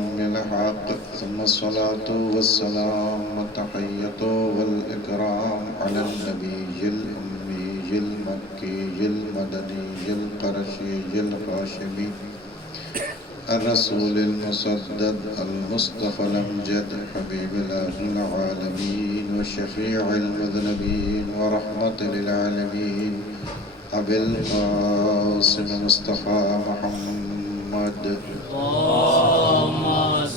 الحق ثم الصلاة والسلام والتحية والإكرام على النبي الأمي المكي المدني القرشي الهاشمي الرسول المسدد المصطفى الأمجد حبيب الله العالمين وشفيع المذنبين ورحمة للعالمين أبي القاسم مصطفى محمد. اللهم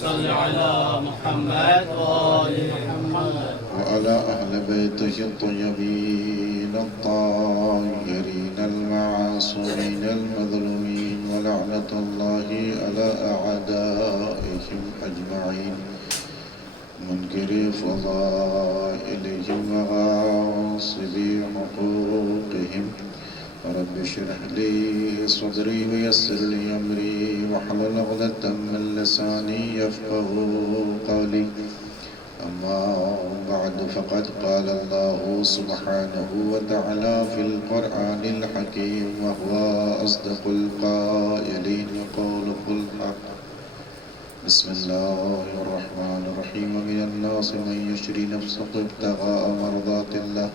صل على محمد وآل محمد وعلى أهل بيته الطيبين الطاهرين المعصومين المظلومين ولعنة الله على أعدائهم أجمعين منكري فضائلهم وغاصبي حقوقهم. رب اشرح لي صدري ويسر لي أمري واحلل عقدة من لساني يفقهوا قولي. أما بعد فقد قال الله سبحانه وتعالى في القرآن الحكيم وهو أصدق القائلين وقوله الحق. بسم الله الرحمن الرحيم. ومن الناس من يشري نفسه ابتغاء مرضات الله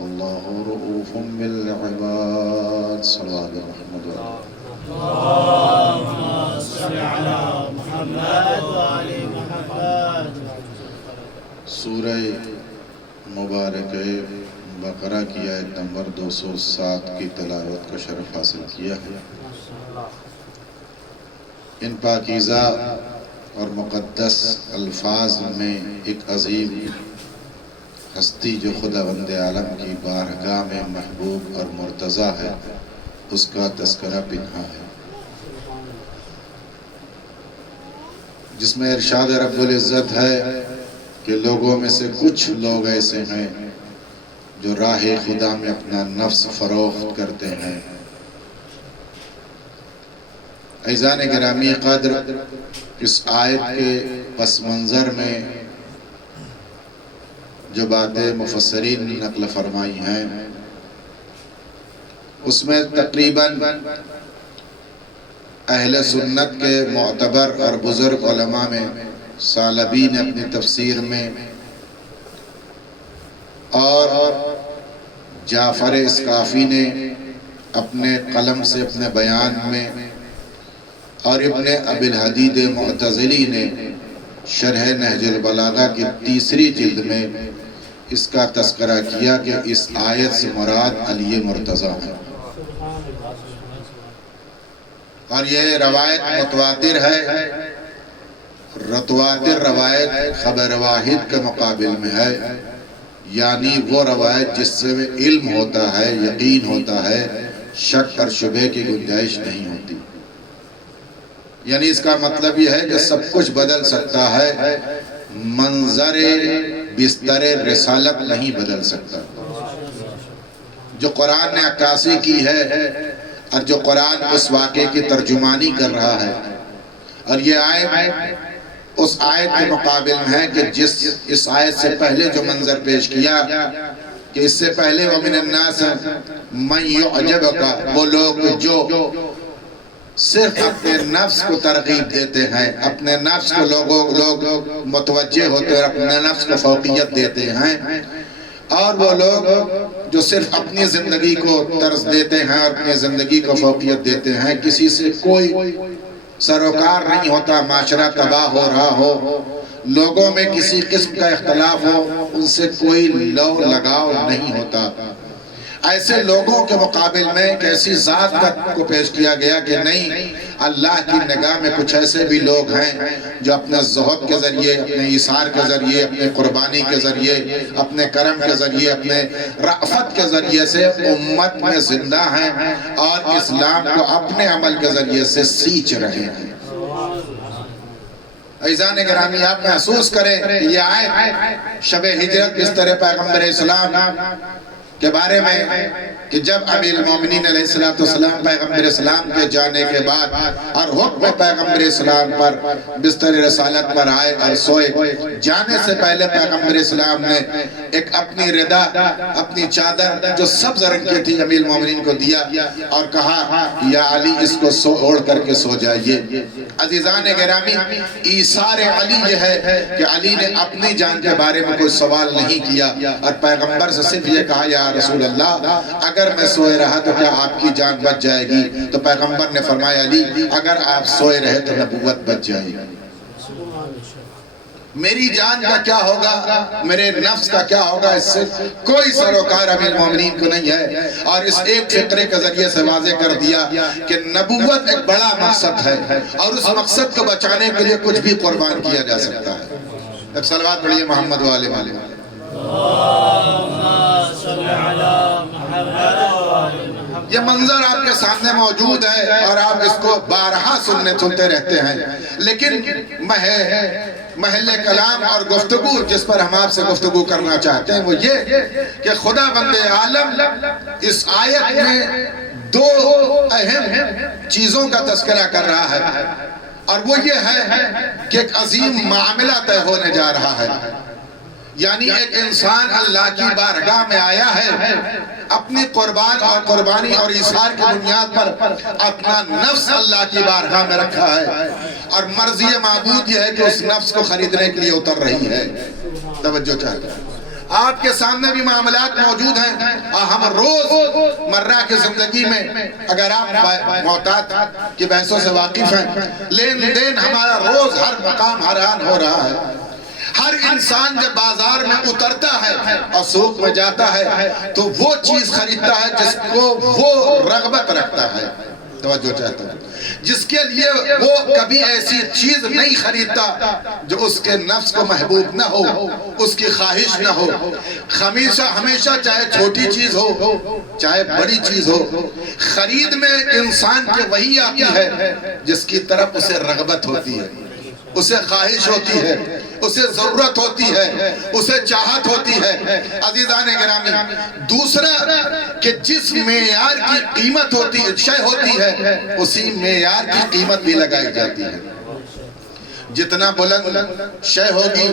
والله رؤوف بالعباد. صلوات محمد. اللهم صل على محمد وآل محمد. سورہ مبارک بقرہ کی آیت نمبر 207 کی تلاوت کا شرف حاصل کیا ہے. ان پاکیزہ اور مقدس الفاظ میں ایک عظیم ہستی جو خداوند عالم کی بارگاہ میں محبوب اور مرتضی ہے اس کا تذکرہ پنہا ہے، جس میں ارشاد رب العزت ہے کہ لوگوں میں سے کچھ لوگ ایسے ہیں جو راہ خدا میں اپنا نفس فروخت کرتے ہیں. عزیزان گرامی قدر، اس آیت کے پس منظر میں جو باتیں مفسرین نے نقل فرمائی ہیں اس میں تقریباً اہل سنت کے معتبر اور بزرگ علماء میں ثعلبی نے اپنی تفسیر میں اور جعفر اسقافی نے اپنے قلم سے اپنے بیان میں اور ابن ابی الحدید معتزلی نے شرح نہج البلاغہ کی 3 جلد میں اس کا تذکرہ کیا کہ اس آیت سے مراد علی مرتضیٰ ہے. اور یہ روایت متواتر ہے. متواتر روایت خبر واحد کے مقابل میں ہے، یعنی وہ روایت جس سے علم ہوتا ہے، یقین ہوتا ہے، شک اور شبہ کی گنجائش نہیں ہوتی. یعنی اس کا مطلب یہ ہے کہ سب کچھ بدل سکتا ہے، منظر بستر رسالت نہیں بدل سکتا. جو قرآن نے عکاسی کی ہے اور جو قرآن اس واقعے کی ترجمانی کر رہا ہے، اور یہ آیت اس آیت کے مقابل میں ہے کہ اس آیت سے پہلے جو منظر پیش کیا کہ اس سے پہلے وَمِنَ النَّاسِ مَنْ يُعْجَبُكَ، وہ لوگ جو صرف اپنے نفس کو ترغیب دیتے ہیں، اپنے نفس کو لوگ متوجہ ہوتے ہیں، اپنے نفس کو فوقیت دیتے ہیں، اور وہ لوگ جو صرف اپنی زندگی کو طرز دیتے ہیں اور اپنی زندگی کو فوقیت دیتے ہیں، کسی سے کوئی سروکار نہیں ہوتا، معاشرہ تباہ ہو رہا ہو، لوگوں میں کسی قسم کا اختلاف ہو، ان سے کوئی لگاؤ نہیں ہوتا. ایسے لوگوں کے مقابل میں ایک ایسی ذات کو پیش کیا گیا کہ نہیں، اللہ کی نگاہ میں کچھ ایسے بھی لوگ ہیں جو اپنے زہد کے ذریعے، اپنے ایثار کے ذریعے، اپنے قربانی کے ذریعے، اپنے کرم کے ذریعے، اپنے رأفت کے ذریعے سے امت میں زندہ ہیں اور اسلام کو اپنے عمل کے ذریعے سے سینچ رہے ہیں. عزیزان گرامی، آپ محسوس کریں یہ آیت شب ہجرت بستر پیغمبر اسلام کے بارے میں کہ جب امیر المومنین علیہ السلام پیغمبر اسلام کے جانے کے بعد اور حکم پیغمبر اسلام پر بستر رسالت پر آئے اور سوئے، جانے سے پہلے پیغمبر اسلام نے ایک اپنی ردا، اپنی چادر جو سبز رنگ کی تھی امیر المومنین کو دیا اور کہا یا علی اس کو اوڑھ کر کے سو جائیے۔ عزیزان گرامی، ایثار علی یہ ہے کہ علی نے اپنی جان کے بارے میں کوئی سوال نہیں کیا اور پیغمبر سے صرف یہ کہا یا رسول اللہ اگر میں سوئے رہا تو کیا آپ کی جان بچ جائے گی؟ تو پیغمبر نے فرمایا علی اگر آپ سوئے رہے تو نبوت بچ جائے گی۔ میری جان کا کیا ہوگا، میرے نفس کا کیا ہوگا، اس سے کوئی سروکار امیر المومنین کو نہیں ہے۔ اور اس ایک فقرے کے ذریعے سے واضح کر دیا کہ نبوت ایک بڑا مقصد ہے اور اس مقصد کو بچانے کے لیے کچھ بھی قربان کیا جا سکتا ہے۔ ایک صلوات پڑھیے محمد والے والے یہ منظر آپ کے سامنے موجود ہے اور آپ اس کو بارہا سنتے رہتے ہیں، لیکن محل کلام اور گفتگو جس پر ہم آپ سے گفتگو کرنا چاہتے ہیں وہ یہ کہ خدا بند عالم اس آیت میں دو اہم چیزوں کا تذکرہ کر رہا ہے اور وہ یہ ہے کہ ایک عظیم معاملہ طے ہونے جا رہا ہے، یعنی ایک انسان اللہ کی بارگاہ میں آیا ہے، اپنی قربان اور قربانی اور ایثار کی بنیاد پر اپنا نفس اللہ کی بارگاہ میں رکھا ہے اور مرضی معبود یہ ہے کہ اس نفس کو خریدنے کے لیے اتر رہی ہے۔ توجہ چاہتے ہیں، آپ کے سامنے بھی معاملات موجود ہیں اور ہم روز مرہ کی زندگی میں اگر آپ محتاط کی بحثوں سے واقف ہیں، لین دین ہمارا روز ہر مقام حیران ہو رہا ہے۔ ہر انسان جب بازار میں اترتا ہے اور سوق میں جاتا ہے تو وہ چیز خریدتا ہے جس کو وہ رغبت رکھتا ہے، توجہ چاہتا ہے، جس کے لیے وہ کبھی ایسی چیز نہیں خریدتا جو اس کے نفس کو محبوب نہ ہو، اس کی خواہش نہ ہو۔ ہمیشہ چاہے چھوٹی چیز ہو چاہے بڑی چیز ہو، خرید میں انسان کے وہی آتی ہے جس کی طرف اسے رغبت ہوتی ہے، اسے خواہش ہوتی ہے، اسے ضرورت ہوتی ہے، اسے چاہت ہوتی ہے۔ عزیزان گرامی، دوسرا کہ جس معیار کی قیمت شے ہوتی ہے اسی معیار کی قیمت بھی لگائی جاتی ہے۔ جتنا بلند شے ہوگی،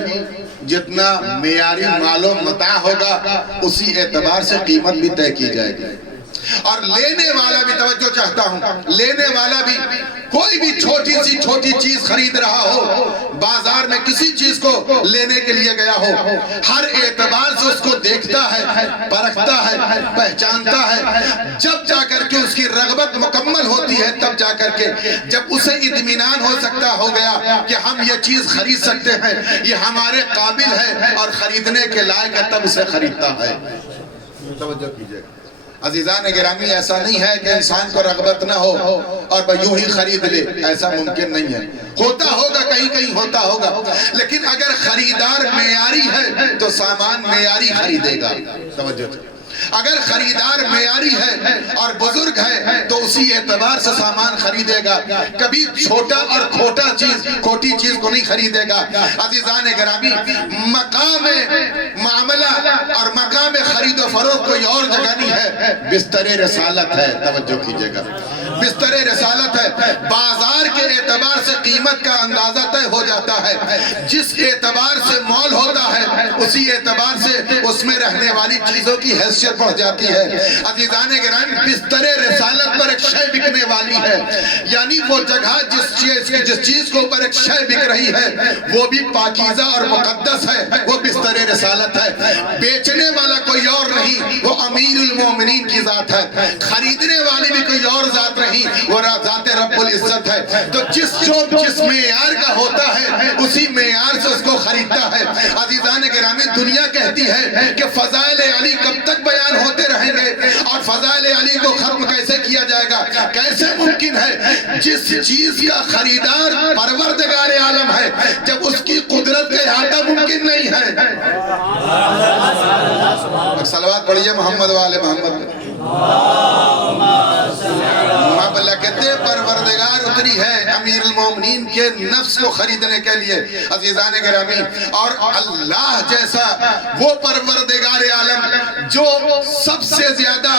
جتنا معیاری مال و متاع ہوگا، اسی اعتبار سے قیمت بھی طے کی جائے گی۔ اور لینے والا بھی، توجہ چاہتا ہوں، لینے والا بھی کوئی بھی چھوٹی چیز خرید رہا ہو، بازار میں کسی چیز کو لینے کے لیے گیا ہو، ہر اعتبار سے اس کو دیکھتا ہے، پرکھتا ہے، پہچانتا ہے، جب جا کر کے اس کی رغبت مکمل ہوتی ہے، تب جا کر کے جب اسے اطمینان ہو گیا کہ ہم یہ چیز خرید سکتے ہیں، یہ ہمارے قابل ہے اور خریدنے کے لائق ہے، تب اسے خریدتا ہے۔ توجہ کیجئے عزیزان گرامی، ایسا نہیں ہے کہ انسان کو رغبت نہ ہو اور یوں ہی خرید لے، ایسا ممکن نہیں ہے۔ ہوتا ہوگا، کہیں ہوتا ہوگا، لیکن اگر خریدار معیاری ہے تو سامان معیاری خریدے گا۔ توجہ، اگر خریدار معیاری ہے اور بزرگ ہے تو اسی اعتبار سے سامان خریدے گا، کبھی چھوٹا اور کھوٹی چیز کو نہیں خریدے گا۔ عزیزان گرامی، مقام معاملہ اور مقام خرید و فروخت کوئی اور جگہ نہیں ہے، بستر رسالت ہے۔ توجہ کیجئے گا، بستر رسالت ہے۔ بازار کے اعتبار سے قیمت کا اندازہ طے ہو جاتا ہے، جس اعتبار سے مول ہوتا ہے اسی اعتبار سے اس میں رہنے والی چیزوں کی حیثیت بڑھ جاتی ہے۔ عزیزان گرامی، بستر رسالت پر ایک شے بکنے والی ہے، یعنی وہ جگہ جس چیز کو اوپر ایک شے بک رہی ہے وہ بھی پاکیزہ اور مقدس ہے، وہ بستر رسالت ہے۔ بیچنے والا کوئی اور نہیں، وہ امیر المومنین کی ذات ہے۔ خریدنے والی بھی کوئی اور ذات نہیں، وہ ذات رب العزت ہے۔ تو جس معیار کا ہوتا ہے اسی معیار سے اس کو خریدتا ہے۔ عزیزان گرامی، دنیا کہتی ہے کہ فضائل علی کب تک بیان ہوتے رہیں گے اور فضائل علی کو ختم کیسے کیا جائے گا؟ کیسے ممکن ہے؟ جس چیز کا خریدار پروردگار عالم ہے، جب اس کی قدرت کا احاطہ ممکن نہیں ہے۔ صلوات پڑھیے محمد والے محمد۔ اللہ کہتے پروردگار اتری ہے امیر المومنین مومنین کے نفس کو خریدنے کے لیے عزیزان گرامی، اور اللہ جیسا وہ پروردگار عالم جو سب سے زیادہ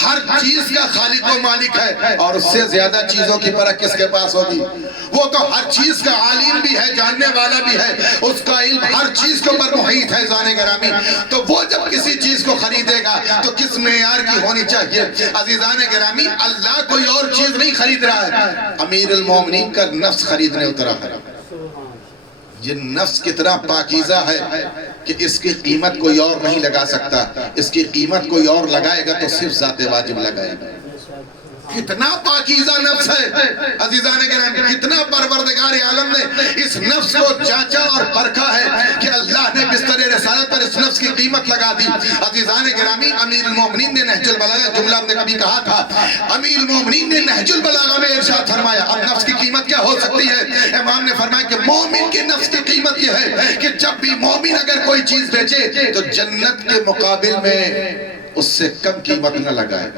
ہر چیز کا خالق و مالک ہے، اور اس سے زیادہ چیزوں کی پرکھ کس کے پاس ہوگی؟ وہ تو ہر چیز کا عالم بھی ہے، جاننے والا بھی ہے، اس کا علم ہر چیز کے اوپر محیط ہے عزیزان گرامی۔ تو وہ جب کسی چیز کو خریدے گا تو کس معیار کی ہونی چاہیے؟ عزیزان گرامی، اللہ کوئی اور چیز نہیں خرید رہا ہے، امیر المومنین کا نفس خریدنے اترا ہے۔ یہ نفس کتنا پاکیزہ ہے کہ اس کی قیمت کوئی اور نہیں لگا سکتا، اس کی قیمت کوئی اور لگائے گا تو صرف ذات واجب لگائے گا۔ کتنا پاکیزہ نفس ہے عزیزان گرامی، کتنا پروردگار عالم نے اس نفس کو جانچا اور پرکھا ہے کہ اللہ نے بستر رسالت پر اس نفس کی قیمت لگا دی۔ عزیزان گرامی، امیر المومنین نے نہج البلاغہ، جملہ ہم نے کبھی کہا تھا، امیر المومنین نے نہج البلاغہ میں ارشاد فرمایا اب نفس کی قیمت کیا ہو سکتی ہے؟ امام نے فرمایا کہ مومن کی نفس کی قیمت یہ ہے کہ جب بھی مومن اگر کوئی چیز بیچے تو جنت کے مقابل میں اس سے کم قیمت نہ لگائے۔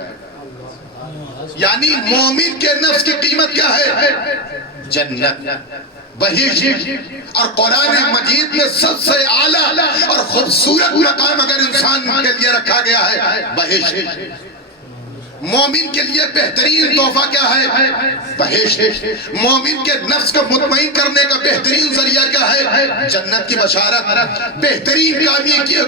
یعنی مومن کے نفس کی قیمت کیا ہے؟ جنت، بہشت۔ اور قرآن مجید میں سب سے اعلیٰ اور خوبصورت مقام اگر انسان کے لیے رکھا گیا ہے بہشت۔ مومن کے لیے بہترین تحفہ کیا ہے؟ بہشت۔ مومن کے نفس کو مطمئن کرنے کا بہترین ذریعہ کیا ہے؟ جنت کی بشارت۔ بہترین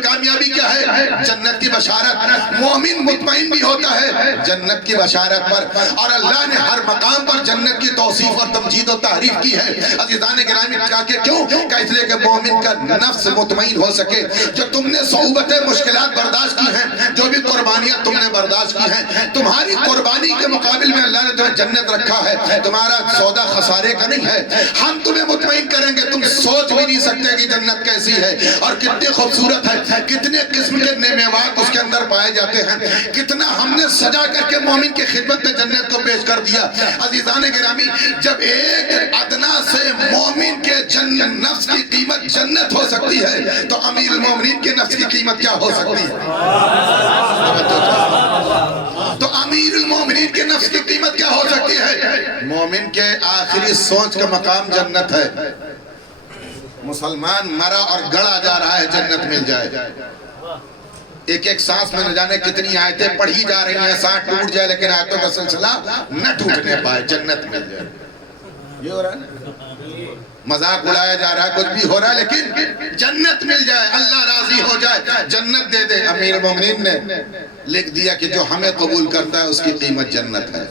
کامیابی کیا ہے؟ جنت کی بشارت۔ مومن مطمئن بھی ہوتا ہے جنت کی بشارت پر، اور اللہ نے ہر مقام پر جنت کی توصیف اور تمجید و تعریف کی ہے۔ عزیزان گرامی، کہا کہ کیوں؟ کہ اس لیے کہ مومن کا نفس مطمئن ہو سکے۔ جو تم نے صعوبتیں، مشکلات برداشت کی ہیں، جو بھی قربانیاں تم نے برداشت کی ہیں، تمہاری قربانی کے مقابل میں اللہ نے تمہیں جنت رکھا ہے۔ تمہارا سودا خسارے کا نہیں ہے۔ ہم تمہیں مطمئن کریں گے، تم سوچ بھی نہیں سکتے کہ جنت کیسی ہے اور کتنی خوبصورت ہے، کتنے قسم کے نعمات اس کے اندر پائے جاتے ہیں، کتنا ہم نے سجا کر کے مومن کی خدمت میں جنت کو پیش کر دیا۔ عزیزان گرامی، جب ایک ادنا سے مومن کے نفس کی قیمت جنت ہو سکتی ہے تو امیر المومنین کے نفس کی قیمت کیا ہو سکتی ہے؟ تو امیر المومنین کے نفس کی قیمت کیا ہو سکتی ہے؟ مومن کے آخری سوچ کا مقام جنت ہے۔ مسلمان مرا اور گڑا جا رہا ہے جنت مل جائے۔ ایک ایک سانس میں نہ جانے کتنی آیتیں پڑھی جا رہی ہیں، سانس ٹوٹ جائے لیکن آیتوں کا سلسلہ نہ ٹوٹنے پائے، جنت مل جائے۔ یہ ہو رہا ہے نا، مذاق اڑایا جا رہا ہے، کچھ بھی ہو رہا ہے، لیکن جنت مل جائے، اللہ راضی ہو جائے، جنت دے دے۔ امیر المومنین نے لکھ دیا کہ جو ہمیں قبول کرتا ہے اس کی قیمت جنت ہے۔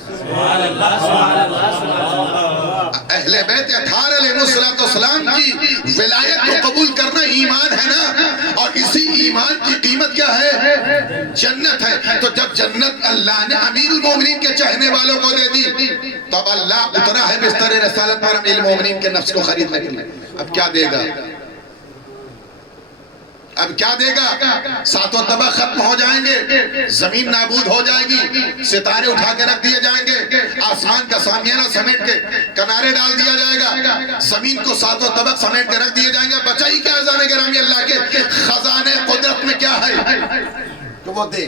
اہل بیت اطہار علیہ السلام کی ولایت کو قبول کرنا ایمان ہے نا، اور اسی ایمان کی قیمت کیا ہے؟ جنت ہے۔ تو جب جنت اللہ نے امیر المومنین کے چاہنے والوں کو دے دی تو اب اللہ اترا ہے بستر رسالت پر امیر المومنین کے نفس کو خریدنے کے لیے۔ اب کیا دے گا؟ اب کیا دے گا؟ ساتوں طبق ختم ہو جائیں گے، زمین نابود ہو جائے گی، ستارے اٹھا کے رکھ دیے جائیں گے، آسمان کا سامیانہ سمیٹ کے کنارے ڈال دیا جائے گا، زمین کو ساتوں طبق سمیٹ کے رکھ دیے جائیں گے۔ بچا ہی کیا عزیزان گرامی، اللہ کے خزانے قدرت میں کیا ہے کہ وہ دے۔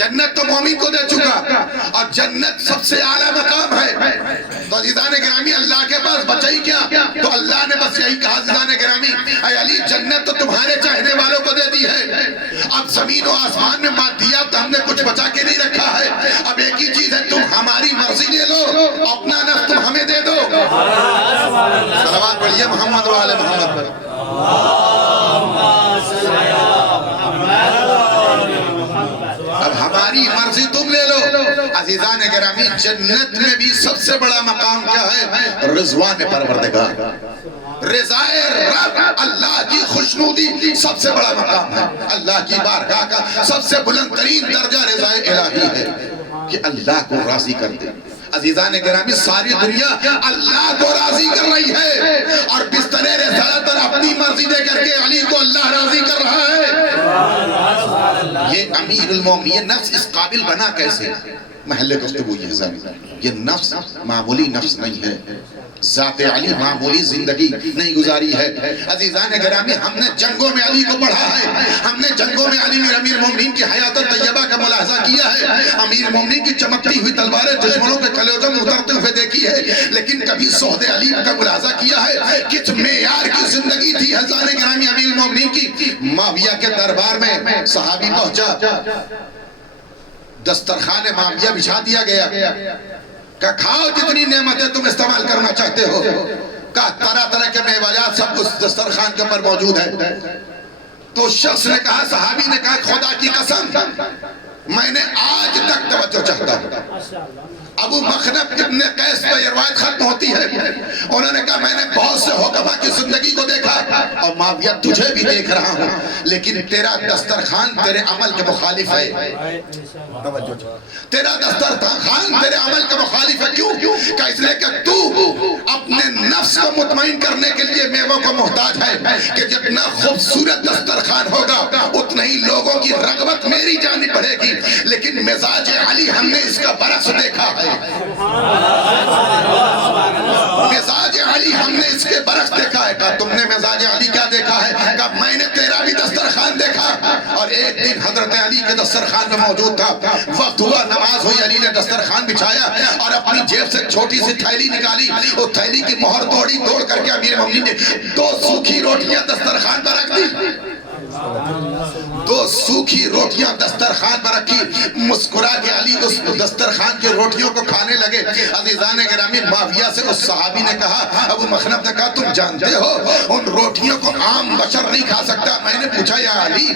جنت تو مومن کو دے چکا، اور جنت سب سے اعلیٰ مقام ہے۔ تو عزیزان گرامی، اللہ کے پاس بچا ہی کیا؟ تو اللہ نے بس یہی کہا عزیزان گرامی، اے علی جنت تو تمہارے چاہنے والوں کو دے دی ہے، اب زمین و آسمان میں مادیات تو ہم نے کچھ بچا کے نہیں رکھا ہے، اب ایک ہی چیز ہے، تم ہماری مرضی لے لو، اپنا نفس تم ہمیں دے دو۔ صلوات پڑھیے محمد و آل محمد پر۔ اب ہماری مرضی تم لے لو۔ عزیزان گرامی، جنت میں بھی سب سے بڑا مقام کیا ہے؟ رضوان پروردگار، رضائے رب، اللہ کی خوشنودی سب سے بڑا مقام ہے۔ اللہ کی بارگاہ کا سب سے بلند ترین درجہ رضائے الہی ہے کہ اللہ کو راضی کر دے۔ عزیزان گرامی، ساری دنیا اللہ کو راضی کر رہی ہے، اور بستر رسالت پر اپنی مرضی دے کر کے علی کو اللہ راضی کر رہا ہے۔ یہ امیر المومنین، یہ نفس اس قابل بنا کیسے؟ محل گفتگو یہ ہے، یہ نفس معمولی نفس نہیں ہے، ذات علی معمولی زندگی نہیں گزاری ہے۔ عزیزان گرامی، ہم نے جنگوں میں علی کو پڑھا ہے، ہم نے جنگوں میں علی میں امیر مومنین کی حیات طیبہ کا ملاحظہ کیا ہے، امیر مومنین کی چمکتی ہوئی تلواریں دشمنوں کے کلیجوں میں اترتے ہوئے دیکھی ہے، لیکن کبھی صحبت علی کا ملاحظہ کیا ہے؟ کس معیار کی زندگی تھی عزیزان گرامی امیر مومنین کی؟ معاویہ کے دربار میں صحابی پہنچا، دسترخوان معاویہ بچھا دیا گیا، کہ کھاؤ جتنی نعمتیں تم استعمال کرنا چاہتے ہو، کہ طرح طرح کے میویات سب اس دسترخوان کے اوپر موجود ہے۔ تو شخص نے کہا، صحابی نے کہا، خدا کی قسم میں نے آج تک توجہ چاہتا ہوں۔ ابو مخنف ابن قیس پہ یہ روایت ختم ہوتی ہے، انہوں نے کہا میں نے بہت سے حکماء کی زندگی کو دیکھا، اور معاویہ تجھے بھی دیکھ رہا ہوں، لیکن تیرا دسترخوان تیرے عمل کے مخالف ہے، تیرا دسترخوان تیرے عمل کے مخالف ہے۔ کیوں؟ کہ اس لئے کہ تو اپنے نفس کو مطمئن کرنے کے لیے میووں کو محتاج ہے، کہ جتنا خوبصورت دسترخوان ہوگا اتنا ہی لوگوں کی رغبت میری جانب بڑھے گی، لیکن مزاج علی ہم نے اس کا برعکس دیکھا ہے، مزاج علی ہم نے اس کے برعکس دیکھا ہے۔ کہا تم نے مزاج علی کیا دیکھا ہے؟ کہا میں نے تیرا بھی دسترخوان دیکھا، اور ایک دن حضرت علی کے دسترخوان میں موجود تھا، وقت ہوا نماز ہوئی، علی نے دسترخوان بچھایا اور اپنی جیب سے چھوٹی سی تھیلی نکالی، وہ تھیلی کی مہر توڑ کر کے امیر مومنین نے 2 سوکھی روٹیاں دسترخوان پر رکھ دی، 2 سوکھی روٹیاں دسترخوان پر رکھی، مسکرا کے علی اس دسترخوان کی روٹیوں کو کھانے لگے۔ عزیزان گرامی، معاویہ سے اس صحابی نے کہا، ابو مخنف نے کہا تم جانتے ہو ان روٹیوں کو عام بشر نہیں کھا سکتا۔ میں نے پوچھا یا علی،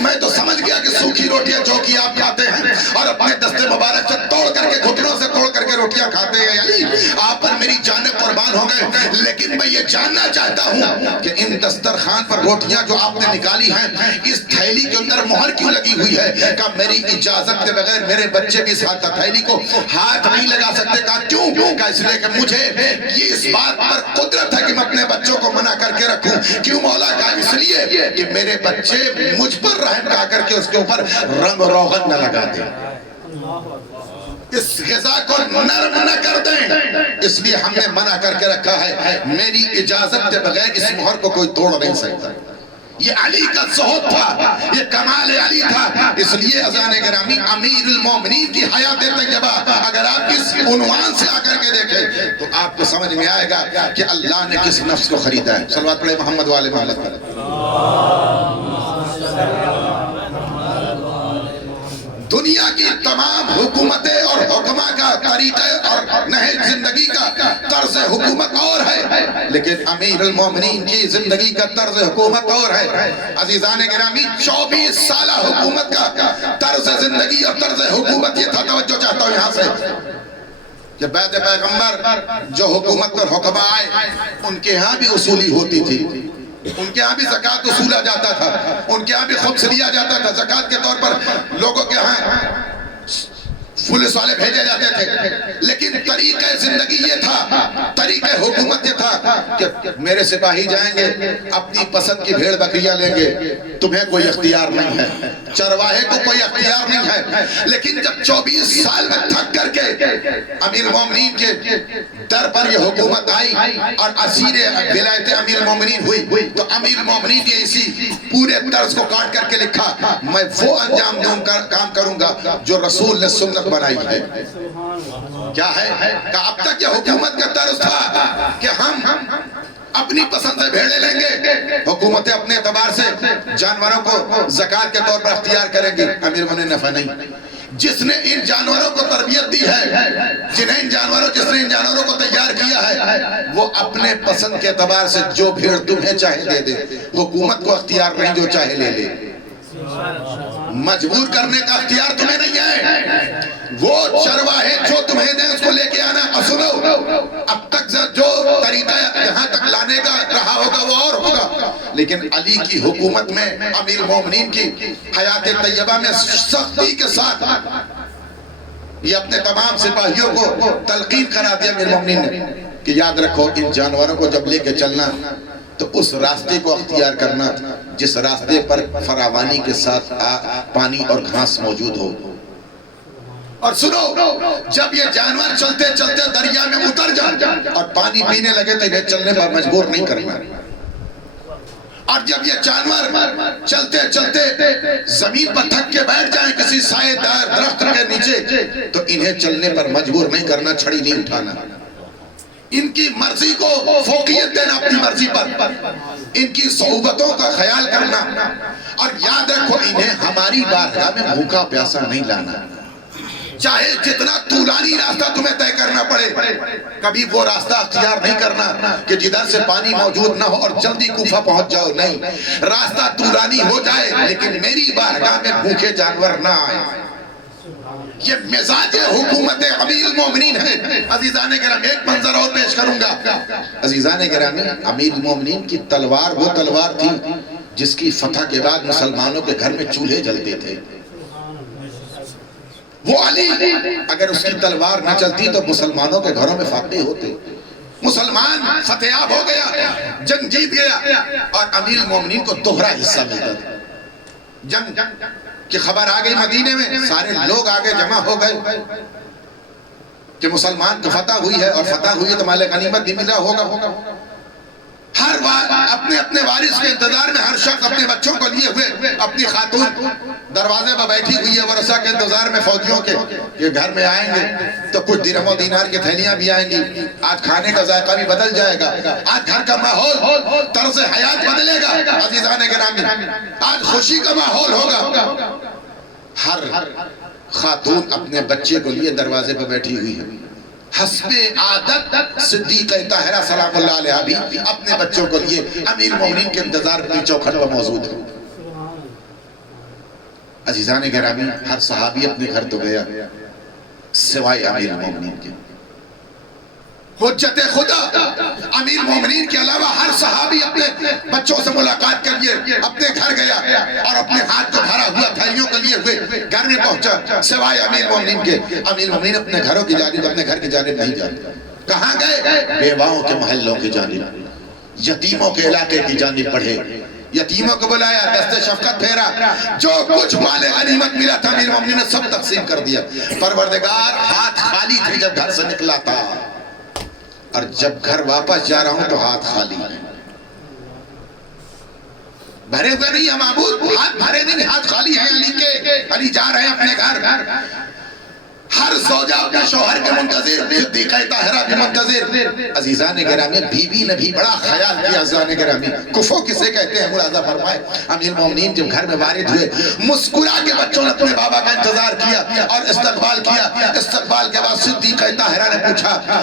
میں تو سمجھ گیا کہ سوکھی روٹیاں جو کہ آپ کھاتے ہیں اور اپنے دستے مبارک سے توڑ کر کے گھٹنوں سے توڑ کر کے روٹیاں کھاتے ہیں، علی آپ پر میری جانیں قربان ہو گئے، لیکن میں یہ جاننا چاہتا ہوں کہ ان دسترخوان پر روٹیاں جو آپ نے نکالی ہیں اس تھیلی کے اندر مہر کیوں لگی ہوئی ہے؟ کہ میری اجازت کے بغیر میرے بچے بھی اس تھیلی کو ہاتھ نہیں لگا سکتے۔ کہا کیوں؟ کہ اس لئے کہ مجھے یہ اس بات پر قدرت ہے کہ میں اپنے بچوں کو منع کر کے رکھوں۔ کیوں مولا؟ کہا اس لئے کہ میرے بچے مجھ پر رحم کھا کر کے اس کے اوپر رنگ و روغن نہ لگا دیں، اس غذا کو نرم نہ کر دیں، اس لیے ہم نے منع کر کے رکھا ہے، میری اجازت کے بغیر اس مہر کو کوئی توڑ نہیں سکتا۔ یہ علی کا زہد تھا، یہ کمال علی تھا۔ اس لیے عزیزان گرامی، امیر المومنین کی حیات طیبہ اگر آپ اس عنوان سے آ کر کے دیکھیں تو آپ کو سمجھ میں آئے گا کہ اللہ نے کس نفس کو خریدا ہے۔ صلوات پڑھے محمد والے محمد پر۔ دنیا کی تمام حکومتیں اور حکماء کا طریقہ اور نہج زندگی کا طرز حکومت اور ہے، لیکن امیر المومنین کی زندگی کا طرز حکومت اور ہے۔ عزیزان گرامی، 24 سالہ حکومت کا طرز زندگی اور طرز حکومت یہ تھا۔ توجہ چاہتا ہوں یہاں سے کہ بعد پیغمبر جو حکومت پر حکماء آئے ان کے ہاں بھی اصولی ہوتی تھی، ان کے ہاں بھی زکاة اصولا جاتا تھا، ان کے ہاں بھی خبز لیا جاتا تھا، زکاة کے طور پر لوگوں کے ہاں پولیس والے بھیجے جاتے تھے، لیکن طریقہ زندگی یہ تھا، طریقہ حکومت یہ تھا کہ میرے سپاہی جائیں گے اپنی پسند کی بھیڑ بکریاں لیں گے، تمہیں کوئی اختیار نہیں ہے، چرواہے کو کوئی اختیار نہیں ہے۔ لیکن جب 24 سال میں تھک کر کے امیر مومنین کے در پر یہ حکومت آئی اور اسیر ولایت امیر مومنین ہوئی تو امیر مومنین نے اسی پورے طرز کو کاٹ کر کے لکھا، میں وہ انجام دوں کام کروں گا جو رسول نے سنت بنائی ہے۔ کیا ہے کہ اب تک یہ حکومت کا طرز تھا کہ ہم اپنی پسند سے بھیڑے لیں گے، حکومتیں اپنے اعتبار سے جانوروں کو زکاة کے طور پر اختیار کریں گی۔ امیر مومنین نفع نہیں، جس نے ان جانوروں کو تربیت دی ہے، جس نے ان جانوروں کو تیار کیا ہے، وہ اپنے پسند کے اعتبار سے جو بھیڑ تمہیں چاہے دے دے، حکومت کو اختیار نہیں جو چاہے لے لے، مجبور کرنے کا اختیار تمہیں نہیں ہے۔ وہ چرواہے جو تمہیں دیں اس کو لے کے آنا۔ سنو، اب تک جو طریقہ یہاں تک لانے کا رہا ہوگا وہ اور ہوگا، لیکن علی کی حکومت میں امیر مومنین کی حیات طیبہ میں سختی کے ساتھ یہ اپنے تمام سپاہیوں کو تلقین کرا دیا امیر مومنین نے کہ یاد رکھو ان جانوروں کو جب لے کے چلنا تو اس راستے کو اختیار کرنا جس راستے پر فراوانی کے ساتھ پانی اور گھاس موجود ہو. اور سنو، جب یہ جانور چلتے چلتے دریا میں اتر جائیں اور پانی پینے لگے تو انہیں چلنے پر مجبور نہیں کرنا. اور جب یہ جانور چلتے چلتے زمین پر تھک کے بیٹھ جائیں کسی سائے دار درخت کے نیچے تو انہیں چلنے پر مجبور نہیں کرنا، چھڑی نہیں اٹھانا. ان کی مرضی کو فوقیت دینا اپنی مرضی پر، ان کی صحبتوں کا خیال کرنا. اور یاد رکھو انہیں ہماری بارگاہ میں بھوکا پیاسا نہیں لانا. چاہے جتنا طولانی راستہ تمہیں طے کرنا پڑے، کبھی وہ راستہ اختیار نہیں کرنا کہ جدھر سے پانی موجود نہ ہو اور جلدی کوفہ پہنچ جاؤ. نہیں، راستہ طولانی ہو جائے لیکن میری بارگاہ میں بھوکے جانور نہ آئے. یہ مزاج حکومت امیر المومنین ہے. عزیزان گرامی ایک منظر اور پیش کروں گا. عزیزان گرامی، امیر المومنین کی تلوار وہ تلوار تھی جس کی فتح کے بعد مسلمانوں کے گھر میں چولہے جلتے تھے. وہ علی اگر اس کی تلوار نہ چلتی تو مسلمانوں کے گھروں میں فاتح ہوتے. مسلمان فتح ہو گیا، جنگ جیت گیا، اور امیر المومنین کو دوہرا حصہ ملتا تھا. جنگ کی خبر آ گئی مدینے میں، سارے لوگ آگے جمع ہو گئے کہ مسلمان کی فتح ہوئی ہے، اور فتح ہوئی ہے تو مال غنیمت بھی ملا ہوگا. ہر بار اپنے اپنے وارث کے انتظار میں ہر شخص اپنے بچوں کو لیے ہوئے، اپنی خاتون دروازے پر بیٹھی ہوئی ہے ورثہ کے انتظار میں فوجیوں کے کہ گھر میں آئیں گے تو کچھ درہم و دینار کی تھیلیاں بھی آئیں گی. آج کھانے کا ذائقہ بھی بدل جائے گا، آج گھر کا ماحول طرز حیات بدلے گا. عزیزان گرامی، آج خوشی کا ماحول ہوگا. ہر خاتون اپنے بچے کو لیے دروازے پر بیٹھی ہوئی ہے. حسب عادت صدیقہ طاہرہ سلام اللہ علیہ بھی اپنے بچوں کو لیے امیر المومنین کے انتظار کی چوکھٹ پر موجود ہے. عزیزان گرامی، ہر صحابی اپنے گھر تو گیا سوائے امیر المومنین کے. حجت خدا امیر المومنین کے علاوہ ہر صحابی اپنے بچوں سے ملاقات کر لیے اپنے گھر گیا اور اپنے ہاتھ کو بھرا ہوا تھیلیوں کو لیے ہوئے گھر میں پہنچا سوائے امیر المومنین کے. امیر المومنین اپنے گھروں کی جانب، اپنے گھر کی جانب نہیں جاتے. کہاں گئے؟ بیواؤں کے محلوں کی جانب، یتیموں کے علاقے کی جانب بڑھے. یتیموں کو بلایا، دست شفقت پھیرا، جو کچھ مال غنیمت ملا تھا امیر المومنین نے سب تقسیم کر دیا. پروردگار ہاتھ خالی تھے جب گھر سے نکلا تھا، اور جب گھر واپس جا رہا ہوں تو ہاتھ خالی ہے. بھرے ہوئے نہیں ہے معبود، ہاتھ بھرے نہیں، ہاتھ خالی ہے علی کے. علی جا رہے ہیں اپنے گھر. ہر زوجہ اپنے شوہر کے منتظر، صدیقہ طاہرہ بھی منتظر. عزیزان گرامی، بی بی نے بھی بڑا خیال کیا. عزیزان گرامی، کفو کسے کہتے ہیں ملاحظہ فرمائے. امیر المومنین جب گھر میں وارد ہوئے، مسکرا کے بچوں نے اپنے بابا کا انتظار کیا اور استقبال کیا. استقبال کے بعد صدیقہ طاہرہ نے پوچھا،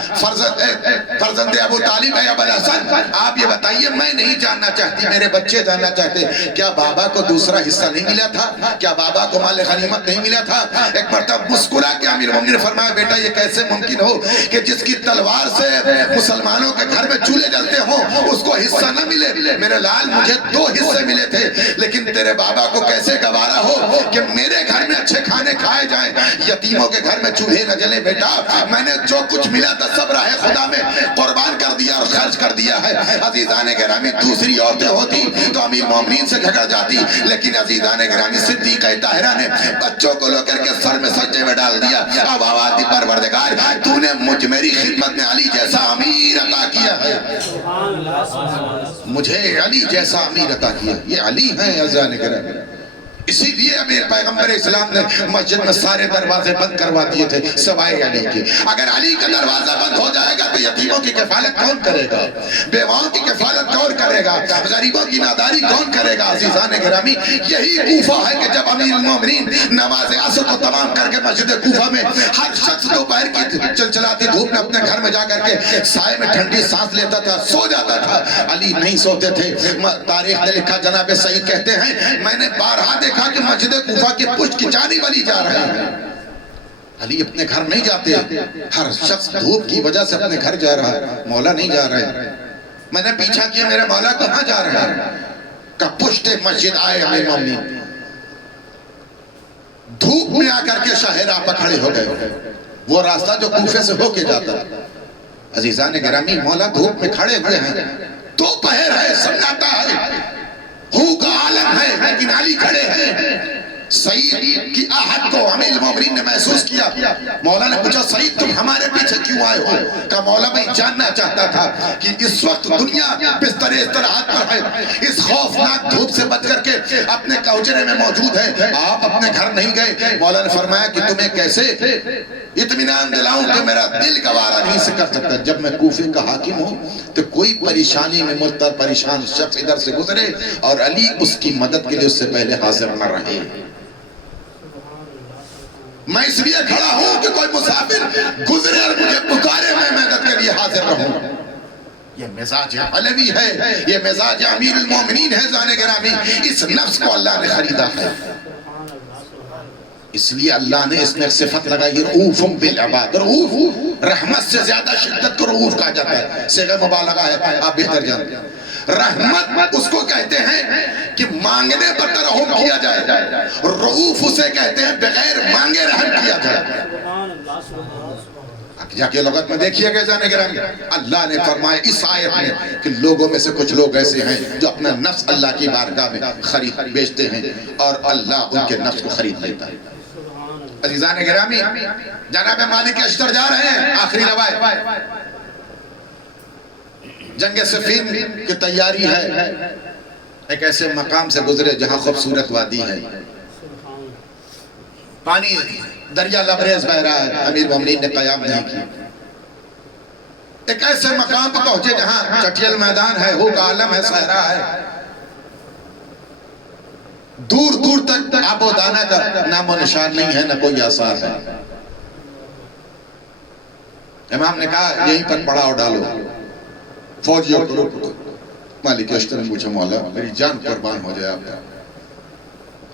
فرزند ابو طالب ہے ابو الحسن، آپ یہ بتائیے، میں نہیں جاننا چاہتی، میرے بچے جاننا چاہتے، کیا بابا کو دوسرا حصہ نہیں ملا تھا؟ کیا بابا کو مال غنیمت نہیں ملا تھا؟ ایک مرتبہ مسکرا کے امیر المومنین نے فرمایا، بیٹا یہ کیسے ممکن ہو کہ جس کی تلوار سے مسلمانوں کے گھر میں چولہے جلتے ہوں اس کو حصہ نہ ملے؟ میرے لال، مجھے 2 حصے ملے تھے، لیکن تیرے بابا کو کیسے گوارا ہو کہ میرے گھر میں اچھے کھانے کھائے جائیں، یتیموں کے گھر میں چولہے نہ جلے؟ بیٹا میں نے جو کچھ ملا تھا سب راہ خدا میں قربان کر دیا اور خرچ کر دیا ہے. عزیزان گرامی، دوسری عورتیں ہوتی تو امیر المومنین سے جھگڑ جاتی، لیکن عزیزان گرامی صدیقہ طاہرہ نے بچوں کو لے کر کے سر میں سجدے میں ڈال دیا. اب آواز دی، پروردگار تو نے مجھ میری خدمت میں علی جیسا امیر عطا کیا ہے، مجھے علی جیسا امیر عطا کیا. یہ علی ہیں عزیزان گرامی. اسی لیے امیر پیغمبر اسلام نے مسجد میں سارے دروازے بند کروا دیے تھے سوائے علی کے. اگر علی کا دروازہ بند ہو جائے گا تو یتیموں کی کفالت کون کرے گا؟ بیواؤں کی کفالت کون کرے گا؟ غریبوں کی ناداری کون کرے گا؟ عزیزان گرامی، یہی کوفہ ہے کہ جب امیر المومنین نماز عصر کو تمام کر کے مسجد کوفہ میں ہر شخص دوپہر کی چلچلاتی دھوپ میں اپنے گھر میں جا کر کے سائے میں ٹھنڈی سانس لیتا تھا، سو جاتا تھا. علی نہیں سوتے تھے. تاریخ نے لکھا، جناب سعید کہتے ہیں، میں نے بارہا دیکھا کہ مسجد کوفہ کی پشت کی جانب علی جا رہے ہیں. علی اپنے گھر نہیں جاتے. ہر شخص دھوپ کی وجہ سے اپنے گھر جا رہا ہے، مولا نہیں جا رہے. میں نے پیچھا کیا، میرے مولا کہاں جا رہے ہیں؟ کہ پشت مسجد آئے امیر المومنین. دھوپ میں آ کر کے شاہراہ پر کھڑے ہو گئے، وہ راستہ جو کوفے سے ہو کے جاتا. عزیزان گرامی، مولا دھوپ میں کھڑے ہوئے ہیں، دوپہر ہے، سعید کی آہت کو امیر المومنین نے محسوس کیا. مولا نے پوچھا سعید تم ہمارے پیچھے کیوں آئے ہو؟ کہا مولا میں جاننا چاہتا تھا کہ اس وقت دنیا بستر استراحت پر ہے، اس خوفناک دھوپ سے بچ کر کے اپنے کوچرے میں موجود ہے، آپ اپنے گھر نہیں گئے. مولا نے فرمایا کہ تمہیں کیسے اطمینان دلاؤں کہ میرا دل گوارا نہیں سے کر سکتا. جب میں کوفے کا حاکم ہوں تو کوئی پریشانی میں مبتلا پریشان شخص ادھر سے گزرے اور علی اس کی مدد کے لیے اس سے پہلے حاضر نہ رہے. میں اس لیے کھڑا ہوں کہ کوئی مسافر گزرے اور مجھے پکارے میں مدد کے لیے حاضر رہوں. یہ مزاج علوی ہے، یہ مزاج امیر المومنین ہے. زانے گرامی، اس نفس کو اللہ نے خریدا ہے. اس لیے اللہ نے اس میں صفت لگائی رؤوف بالعباد. رؤوف رحمت سے زیادہ شدت کو رؤوف کہا جاتا ہے، صیغہ مبالغہ ہے، آپ بہتر جانتے ہیں. رحمت اس کو کہتے ہیں کہ مانگنے پر ترحم کیا جائے، رؤوف اسے کہتے ہیں بغیر مانگے رحم کیا جائے. جا کے لغت میں دیکھیے گا جانے گرامی، اللہ نے فرمایا اس آیت میں کہ لوگوں میں سے کچھ لوگ ایسے ہیں جو اپنا نفس اللہ کی بارگاہ میں خرید بیچتے ہیں اور اللہ ان کے نفس کو خرید لیتا ہے. عزیزان گرامی، جناب مالک اشتر جا رہے ہیں. آخری روایت جنگ صفین کی تیاری ہے. ایک ایسے مقام سے گزرے جہاں خوبصورت وادی ہے، پانی دریا لبریز بہ رہا ہے. امیر مومنین نے قیام نہیں کی. ایک ایسے مقام پر پہنچے جہاں چٹیل میدان ہے، ہوگ عالم ہے، صحرا ہے. دور دور تک آب و دانہ کا نام و نشان نہیں ہے، نہ کوئی آثار ہے. امام نے کہا یہیں پر پڑاؤ ڈالو. فوجیوں کو روکو. مالک اشتر نے پوچھا مولا میری جان قربان ہو جائے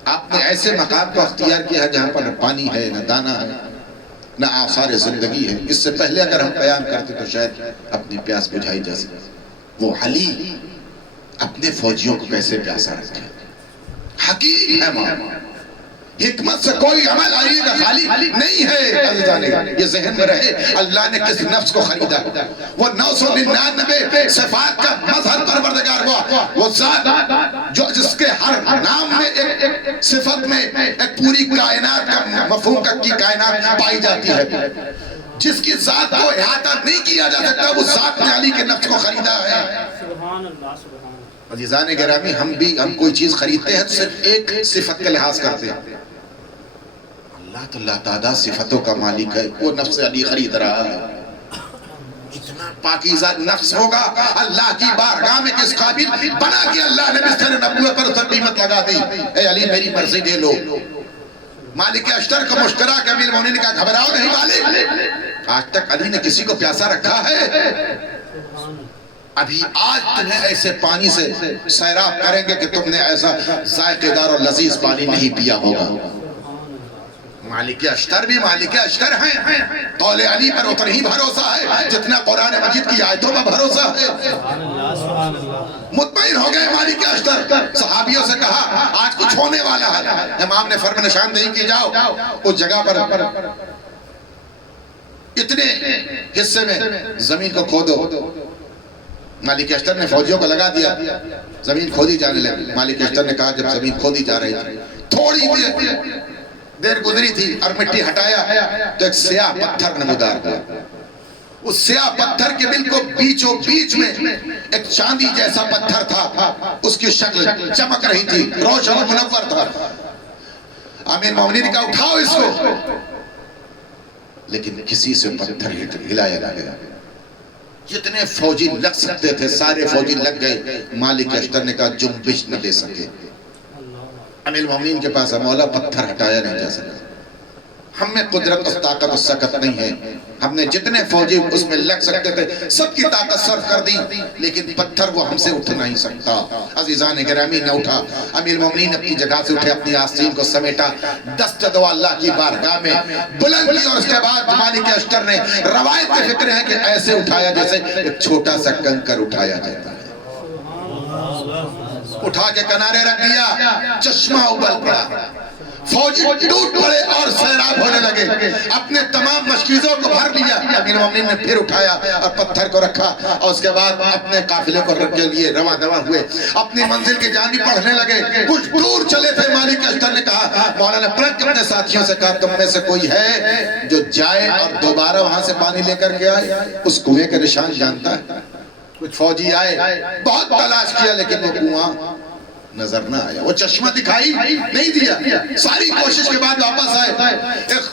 آپ نے ایسے مقام کو اختیار کیا ہے جہاں پر نہ پانی ہے، نہ دانہ ہے، نہ آثار زندگی ہے. اس سے پہلے اگر ہم قیام کرتے تو شاید اپنی پیاس بجھائی جا سکے. وہ علی اپنے فوجیوں کو کیسے پیاسا رکھے. حکیم ہے ماں، حکمت سے کوئی عمل علی کا خالی نہیں ہے. یہ ذہن میں رہے اللہ نے کس نفس کو خریدا. وہ 999 صفات کا مظہر پروردگار ہوا. وہ ذات جو جس کے ہر نام میں ایک صفت میں ایک پوری کائنات کا مفہوم کی کائنات پائی جاتی ہے. جس کی ذات کو احاطہ نہیں کیا جا سکتا وہ ذات نے علی کے نفس کو خریدا ہے. سبحان اللہ سبحان اللہ. عزیزان گرامی، ہم کوئی چیز خریدتے ہیں تو صرف ایک صفت کا لحاظ کرتے ہیں. اللہ تو اللہ تعالیٰ صفتوں کا مالک ہے. وہ نفس علی خرید رہا ہے. اتنا پاکیزہ نفس ہوگا اللہ کی بارگاہ میں کس قابل بنا کے اللہ نے بستر نبوت پر اسے قیمت لگا دی. اے علی میری مرضی دے لو. مالک اشتر کو مشترا کے امیر مومنین کا گھبراؤ نہیں مالک. آج تک علی نے کسی کو پیاسا رکھا ہے؟ ابھی آج تمہیں ایسے پانی سے سیراب کریں گے کہ تم نے ایسا ذائقہ دار اور لذیذ پانی نہیں پیا ہوگا. مالک اشتر بھی مالک اشتر ہیں. قول علی پر اتنا ہی بھروسہ ہے جتنا قرآن مجید کی آیتوں پر بھروسہ ہے. مطمئن ہو گئے مالک اشتر. صحابیوں سے کہا آج کچھ ہونے والا ہے. امام نے فرم نشاندہی کی جاؤ اس جگہ پر اتنے حصے میں زمین کو کھودو. مالک اشتر نے فوجیوں کو لگا دیا. زمین کھودی جانے لگی. مالک اشتر نے کہا جب زمین کھودی جا رہی تھی تھوڑی دیر گزری تھی اور مٹی ہٹایا تو ایک سیاہ پتھر نمودار ہوا. اس سیاہ پتھر کے بالکل بیچوں بیچ میں ایک چاندی جیسا پتھر تھا. اس کی شکل چمک رہی تھی، روشن و منور تھا. امیر مومنین کا اٹھاؤ اس کو. لیکن کسی سے پتھر ہلایا نہ گیا. جتنے فوجی لگ سکتے تھے سارے فوجی لگ گئے. مالک اشتر نے کہا جنبش نہ دے سکے. امیر مومنین کے پاس مولا پتھر ہٹایا نہیں جا سکا. ہم میں قدرت اور طاقت اور سکت نہیں ہے. ہم نے جتنے فوجی اس میں لگ سکتے تھے سب کی طاقت صرف کر دی لیکن پتھر وہ ہم سے اٹھ نہیں سکتا. عزیزان گرامی نہ اٹھا. امیر مومنین اپنی جگہ سے اٹھے، اپنی آستین کو سمیٹا، دست دعا اللہ کی بارگاہ میں بلند کی اور اس کے بعد مالک اشتر نے روایت کے فکر ہے کہ ایسے اٹھایا جیسے ایک چھوٹا سا کنکر اٹھایا جاتا ہے. اٹھا کے کنارے رکھ دیا. چشمہ ابل پڑا. فوجی ٹوٹ پڑے اور سیراب ہونے لگے، اپنے تمام مشکیزوں کو بھر لیا۔ امیر المومنین نے پھر اٹھایا اور پتھر کو رکھا اور اس کے بعد اپنے قافلے کو رکھ کے لیے رواں دواں ہوئے، اپنی منزل کی جانب پڑھنے لگے۔ کچھ دور چلے تھے، مالک اشتر نے کہا، مولانا پلٹ اپنے ساتھیوں سے کہا تم میں سے کوئی ہے جو جائے اور دوبارہ وہاں سے پانی لے کر کے آئے؟ اس کنویں کے نشان جانتا ہے؟ کچھ فوجی آئے، بہت تلاش کیا لیکن وہ کنواں نظر نہ آیا، وہ چشمہ دکھائی نہیں دیا۔ ساری کوشش کے بعد واپس آئے،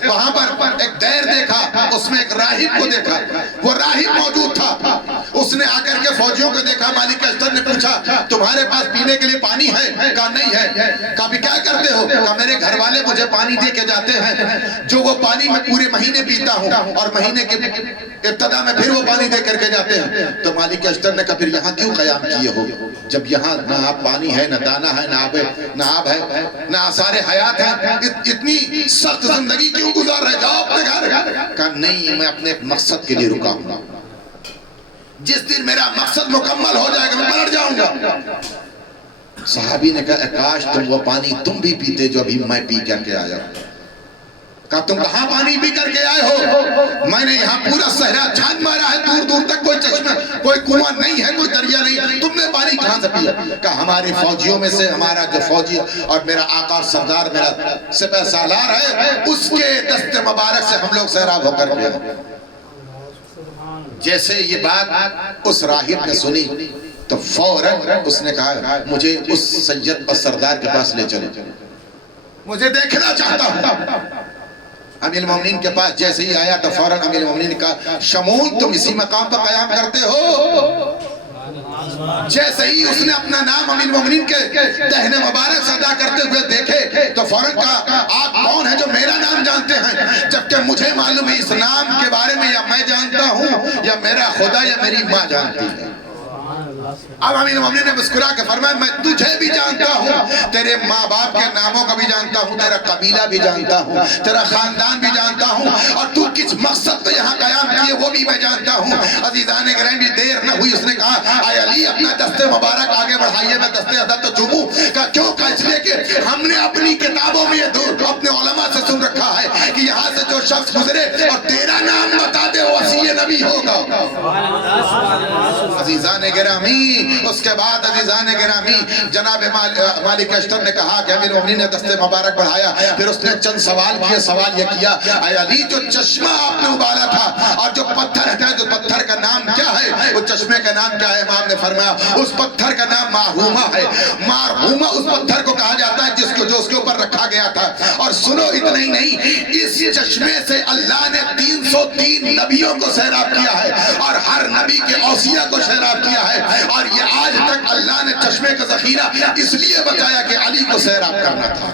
وہاں پر ایک دیر دیکھا، اس میں ایک راہب کو دیکھا، وہ راہب موجود تھا۔ اس نے آ کر کے فوجیوں کو دیکھا، مالک اشتر نے پوچھا تمہارے پاس پینے کے لیے پانی ہے؟ کہا نہیں ہے۔ کہا بھی کیا کرتے ہو؟ کہا میرے گھر والے مجھے پانی دے کے جاتے ہیں، جو وہ پانی میں پورے مہینے پیتا ہوں اور مہینے کے ابتدا میں پھر وہ پانی دے کر کے جاتے ہیں۔ تو مالک اشتر نے کہا پھر یہاں کیوں قیام کیے ہو جب یہاں نہ آپ پانی ہے، نہ دانا ہے، نہ آب ہے، نہ آثار حیات ہے، اتنی سخت زندگی کیوں گزار رہے؟ جاؤ اپنے گھر۔ کہا نہیں، میں اپنے ایک مقصد کے لیے رکا ہوں، جس دن میرا مقصد مکمل ہو جائے گا میں پلٹ جاؤں گا۔ صحابی نے کہا کاش تم وہ پانی تم بھی پیتے جو ابھی میں پی کر کے آیا۔ کہا تم کہاں پانی پی کر کے آئے ہو؟ میں نے یہاں پورا صحرا چھان مارا ہے، دور دور تک کوئی چشمہ، کوئی کنواں نہیں ہے، کوئی دریا نہیں، تم نے پانی کہاں سے پیا؟ کہا ہماری فوجیوں میں سے ہمارا جو فوجی اور میرا آقا اور سردار میرا سپہ سالار ہے، اس کے دست مبارک سے ہم لوگ سیراب ہو کر گئے۔ جیسے یہ بات اس راہب نے سنی تو فوراً اس نے کہا مجھے اس سید اور سردار کے پاس لے چلو، مجھے دیکھنا چاہتا ہوں۔ امیر المومنین کے پاس جیسے ہی آیا تو فوراً امیر المومنین نے کہا شمون تم اسی مقام پر قیام کرتے ہو؟ جیسے ہی اس نے اپنا نام امیر المومنین کے دہنے مبارک سے ادا کرتے ہوئے دیکھے تو فوراً کہا آپ کون ہیں جو میرا نام جانتے ہیں، جبکہ مجھے معلوم ہے اس نام کے بارے میں یا میں جانتا ہوں یا میرا خدا یا میری ماں جانتی ہے۔ اب امیر المومنین نے مسکرا کے فرمایا میں تجھے بھی جانتا ہوں، تیرے ماں باپ کے ناموں کا بھی جانتا ہوں، تیرا قبیلہ بھی جانتا ہوں، تیرا خاندان بھی جانتا ہوں، اور تو کس مقصد پہ یہاں قیام کیے وہ بھی میں جانتا ہوں۔ عزیزان گرامی دیر نہ ہوئی، اس نے کہا اے علی اپنا دست مبارک آگے بڑھائیے، میں دست عدد تو چوموں۔ کہا کیوں؟ کہا اس لیے کہ ہم نے اپنی کتابوں میں یہ دور اپنے علماء سے سن رکھا ہے کہ یہاں سے جو شخص گزرے اور تیرا نام بتا دے وہ وصی نبی ہوگا۔ عزیزان گرامی اس کے بعد عزیزان گرامی جناب مالک اشتر نے کہا کہ امیر المومنین نے دست مبارک بڑھایا، پھر اس نے چند سوال کیے۔ سوال یہ کیا اے علی جو چشمہ آپ نے ابالا تھا اور جو پتھر ہٹا جو پتھر کا نام کیا ہے؟ وہ چشمے کا نام کیا ہے؟ امام نے فرمایا اس پتھر کا نام مرحومہ ہے۔ مرحومہ اس پتھر کو کہا جاتا ہے جس کو جو اس کے اوپر رکھا گیا تھا۔ اور سنو اتنا ہی نہیں، اس چشمے سے اللہ نے 303 نبیوں کو سیراب کیا ہے اور ہر نبی کے اوصیہ کو سیراب کیا ہے، اور یہ آج تک اللہ نے چشمے کا ذخیرہ اس لیے بتایا کہ علی کو سیراب کرنا تھا۔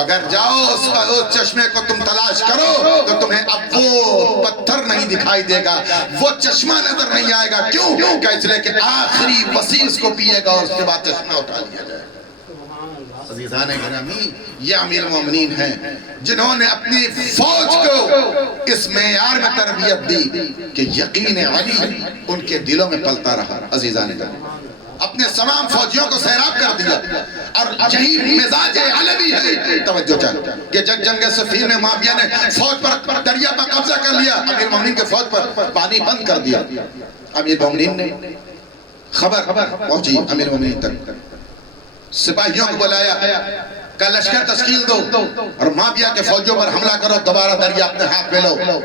اگر جاؤ اس چشمے کو تم تلاش کرو تو تمہیں اب وہ پتھر نہیں دکھائی دے گا، وہ چشمہ نظر نہیں آئے گا۔ کیوں؟ کہ اس لیے کہ آخری وصی اس کو پیے گا اور اس کے بعد چشمہ اٹھا لیا جائے۔ عزیزان گرامی یہ امیر المومنین ہیں جنہوں نے اپنی فوج کو اس معیار میں تربیت دی کہ یقین علی ان کے دلوں میں پلتا رہا۔ عزیزان گرامی اپنے تمام فوجیوں کو سیراب کر دیا، اور یہی مزاج علوی ہے۔ توجہ چاہیے کہ جنگ صفین میں معاویہ نے فوج پر دریا پر قبضہ کر لیا، امیر المومنین کے فوج پر پانی بند کر دیا۔ امیر المومنین نے خبر پہنچی امیر المومنین تک، سپاہیوں کو بلایا کہ لشکر تشکیل دو اور معاویہ کے فوجوں پر حملہ کرو، دوبارہ دریا اپنے ہاتھ میں لو۔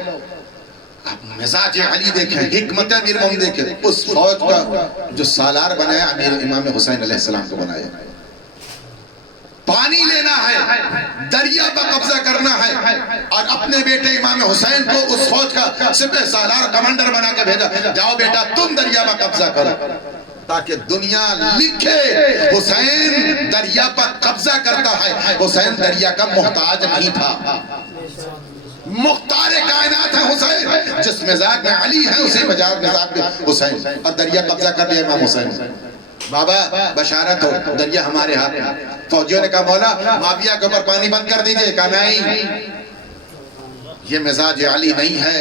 اب مزاج علی دیکھیں، حکمت امیر المومنین دیکھیں، اس فوج کا جو سالار بنایا امام حسین علیہ السلام کو بنایا۔ پانی لینا ہے، دریا پر قبضہ کرنا ہے، اور اپنے بیٹے امام حسین کو اس فوج کا سپہ سالار کمانڈر بنا کے بھیجا، جاؤ بیٹا تم دریا پر قبضہ کرو تاکہ دنیا لکھے حسین دریا پر قبضہ کرتا ہے۔ حسین دریا کا محتاج نہیں تھا، مختار کائنات ہے حسین، جس مزاج میں علی ہے اسی مزاج میں حسین، اور دریا قبضہ کر لیا امام حسین۔ بابا بشارت ہو، دریا ہمارے ہاتھ میں۔ فوجیوں نے کہا مولا معاویہ کے اوپر پانی بند کر دیجئے۔ کہا نہیں، یہ مزاج علی نہیں ہے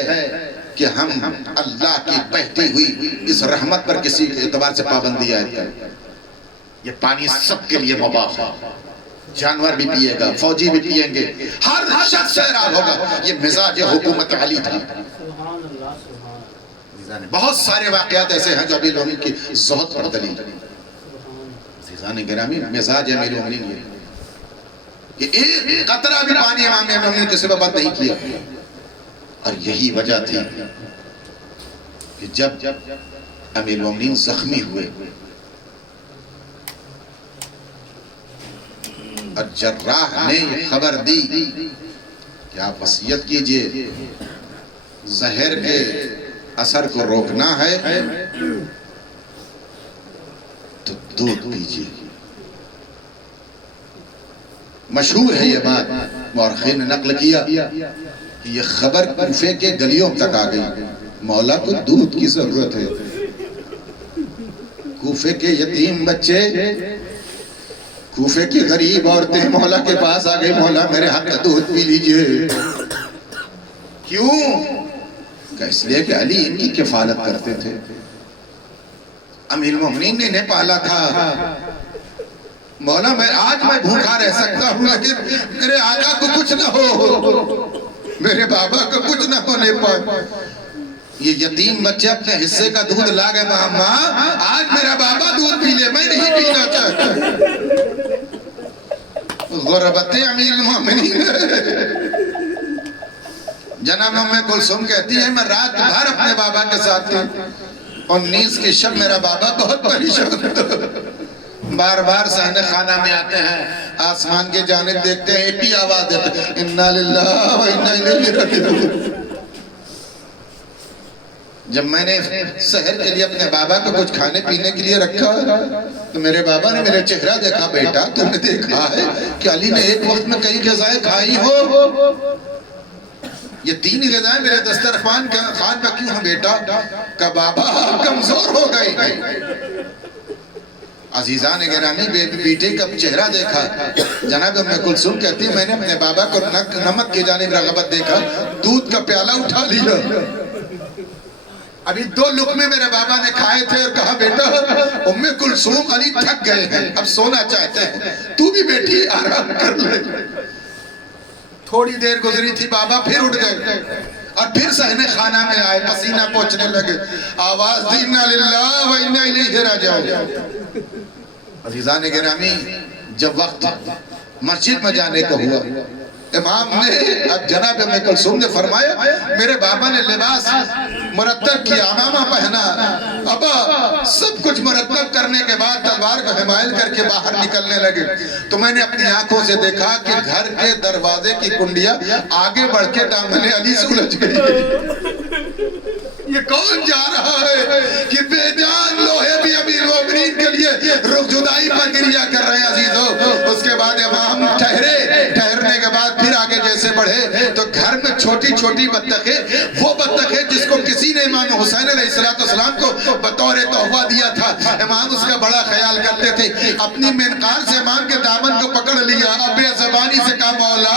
کہ ہم اللہ کی بہتی ہوئی اس رحمت پر کسی اعتبار سے پابندی آئے۔ یہ پانی سب کے لیے مباح ہے، جانور بھی پیے گا، فوجی بھی پیئیں گے، ہر شخص سیراب ہوگا۔ یہ مزاج حکومت علی تھا۔ سبحان اللہ سبحان بہت سارے واقعات ایسے ہیں جو امیر المومنین کی زہد پر دلیل۔ عزیزان گرامی، مزاج امیر المومنین یہ کہ ایک قطرہ بھی پانی امام المومنین کے سبب بند نہیں کیا۔ اور یہی وجہ تھی کہ جب امیر المومنین زخمی ہوئے اور جراح نے یہ خبر دی کہ آپ وصیت کیجئے، زہر کے اثر کو روکنا ہے تو دودھ پیجئے۔ مشہور ہے یہ بات، مورخین نے نقل کیا کہ یہ خبر کوفے کے گلیوں تک آ گئی، مولا کو دودھ کی ضرورت ہے۔ کوفے کے یتیم بچے، کوفے کی غریب عورتیں مولا کے پاس آ گئی، مولا میرے حق کا دودھ پی لیجئے۔ کیوں؟ کہ اس لیے کہ علی ان کی کفالت کرتے تھے، امیر المومنین نے انہیں پالا تھا۔ مولا آج میں بھوکا رہ سکتا ہوں لیکن میرے آقا کو کچھ نہ ہو، میرے بابا کو کچھ نہ ہونے پائے۔ یہ یتیم بچے اپنے حصے کا دودھ لا گئے، ماں آج میرا بابا دودھ پی لے، میں نہیں پینا چاہتا۔ غربت امیر المومنین۔ جناب ام کلثوم کہتی ہے میں رات بھر اپنے بابا کے ساتھ تھی، 19 کی شب میرا بابا بہت پریشان تھا، بار بار صحن خانہ میں آتے ہیں، آسمان کے جانب دیکھتے ہیں، ایک ہی آواز دیتے ہیں انا للہ و انا الیہ راجعون۔ جب میں نے سحر کے لیے اپنے بابا کو کچھ کھانے پینے کے لیے رکھا تو میرے بابا نے میرا چہرہ دیکھا، بیٹا تم نے دیکھا ہے کہ علی نے ایک وقت میں کئی غذائیں کھائی ہو، یہ 3 غذائیں میرے دسترخوان خان پہ کیوں ہیں بیٹا؟ کہ بابا کمزور ہو گئی۔ عزیزان گرامی، بیٹے کا چہرہ دیکھا، جناب ام کلثوم کہتی ہے میں نے اپنے بابا کو نمک کی جانب رغبت دیکھا، دودھ کا پیالہ اٹھا لیا، ابھی 2 لقمے میرے بابا نے کھائے تھے اور کہا بیٹا ام کلثوم علی تھک گئے ہیں، اب سونا چاہتے ہیں، تو بھی بیٹی آرام کر لے۔ تھوڑی دیر گزری تھی، بابا پھر اٹھ گئے اور پھر صحن خانہ میں آئے، پسینہ پوچھنے لگے، آواز دی انا للہ و انا الیہ راجعون۔ عزیزان گرامی، جب وقت مسجد میں جانے کا ہوا، امام نے اب جناب ام کلثوم نے فرمایا میرے بابا نے لباس مرتب کیا، امامہ پہنا، ابا سب کچھ مرتب کرنے کے بعد تلوار کو حمائل کر کے باہر نکلنے لگے تو میں نے اپنی آنکھوں سے دیکھا کہ گھر کے دروازے کی کنڈیاں آگے بڑھ کے دامن علی سے الجھ گئی۔ یہ کون جا رہا ہے کہ بے جان لوہے بھی امیر المومنین کے لیے رخ جدائی پر گریہ کر رہے ہیں عزیزو۔ اس کے بعد امام ٹھہرنے کے بعد پھر آگے جیسے بڑھے تو گھر میں چھوٹی چھوٹی بطخیں، وہ بطخیں جس کو کسی نے امام حسین علیہ السلام کو بطور تحفہ دیا تھا، امام اس کا بڑا خیال کرتے تھے۔ اپنی منقار سے امام کے دامن کو پکڑ لیا، اب بے زبانی سے کہا مولا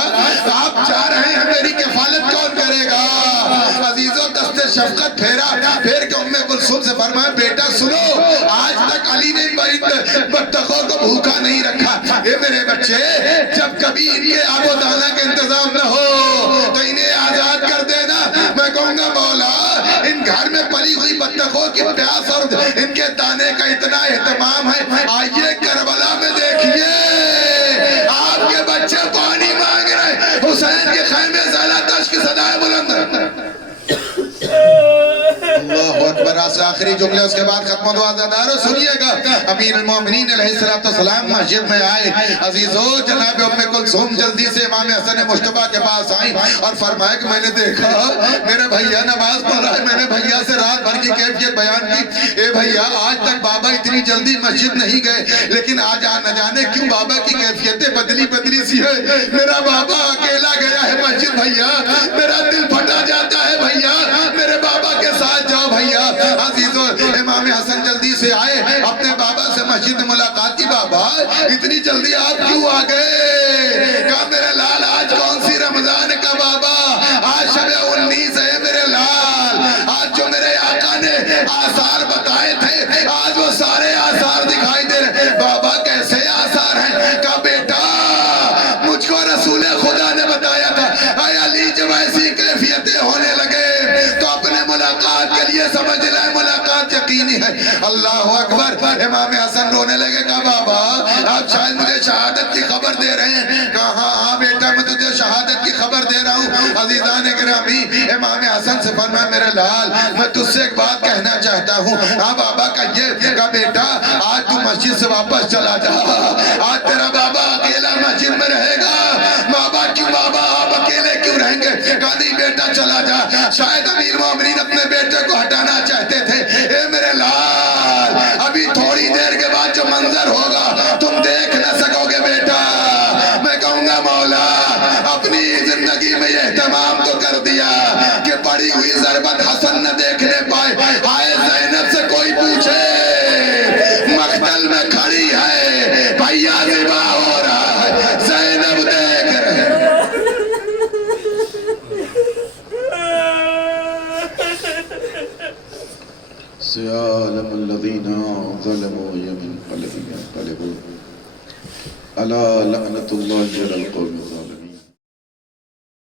آپ جا رہے ہیں، میری کفالت کون کرے گا؟ عزیزو دست شفقت پھیر کے ام کلثوم سے فرمایا بیٹا سنو، آج تک علی نے بطخوں کو بھوکا نہیں رکھا، اے میرے بچے جب کبھی ان کے آب و دانہ کے انتظام نہ ہو تو انہیں آزاد کر دینا۔ میں کہوں گا مولا ان گھر میں پلی ہوئی بطخوں کی پیاس اور ان کے دانے کا اتنا اہتمام ہے، آئیے کربلا میں دیکھیے آپ کے بچے پانی مانگ رہے، حسین کے خیمے زالہ تش کی صدائے بلند۔ اللہ اکبر۔ آخری جملے اس کے بعد ختم دعا دارو سنیے گا۔ امیر المومنین علیہ السلام مسجد میں آئے، عزیزو جناب ام کلثوم جلدی سے امام حسن مجتبیٰ کے پاس آئیں اور فرمایا کہ میں نے دیکھا میرے بھیا نماز پڑھ رہا ہے، میں نے بھیا سے رات بھر کی کیفیت بیان کی، اے بھیا آج تک بابا اتنی جلدی مسجد نہیں گئے لیکن آج نہ جانے کیوں بابا کی کیفیتیں بدلی سی ہے، میرا بابا اکیلا گیا ہے مسجد، بھیا میرا دل پھٹا جاتا ہے، بھیا میرے بابا کے ساتھ جاؤ بھیا۔ عزیزو امام حسن جلدی سے آئے، اپنے بابا سے مسجد میں ملاقات کی، بابا اتنی جلدی آپ کیوں آ گئے؟ کہا میرے لال آج کون سی رمضان کا بابا، آج شب 19 ہے میرے لال، آج جو میرے آقا نے آثار بتائے تھے آج وہ سارے آثار دکھائی دے رہے۔ بابا کیسے آثار ہیں؟ کہا بیٹا سمجھ لے ملاقات یقینی ہے. اللہ اکبر. امام حسن رونے لگے. کہا بابا آپ شاید مجھے شہادت کی خبر دے رہے ہیں. کہا ہاں بیٹا میں تجھے شہادت کی خبر دے رہا ہوں. عزیزان گرامی امام حسن سے فرمایا میرے لال میں تجھ سے ایک بات کہنا چاہتا ہوں. ہاں بابا کہیے. کہا بیٹا آج تو مسجد سے واپس چلا جا. آج تیرا بابا اکیلا مسجد میں رہے گا. بابا کیوں بابا آپ اکیلے کیوں رہیں گے؟ کہا نہیں بیٹا چلا جا. شاید امیر مومنین اپنے بیٹے کو ہٹانا چاہتے تھے. اے میرے لال ابھی تھوڑی دیر کے بعد جو منظر ہوگا تم دیکھ نہ سکو گے بیٹا. میں کہوں گا مولا اپنی زندگی میں یہ اہتمام تو کر دیا کہ پڑی ہوئی ضربت حسن نہ دیکھنے پائے. ہائے زینب سے کوئی پوچھے مقتل میں کھڑی ہے بھیا ذبح ہو رہا ہے زینب دیکھ رہے. سيعلم الذين ظلموا يمن قلب ينقلبون ألا لعنة الله على القوم الظالمين.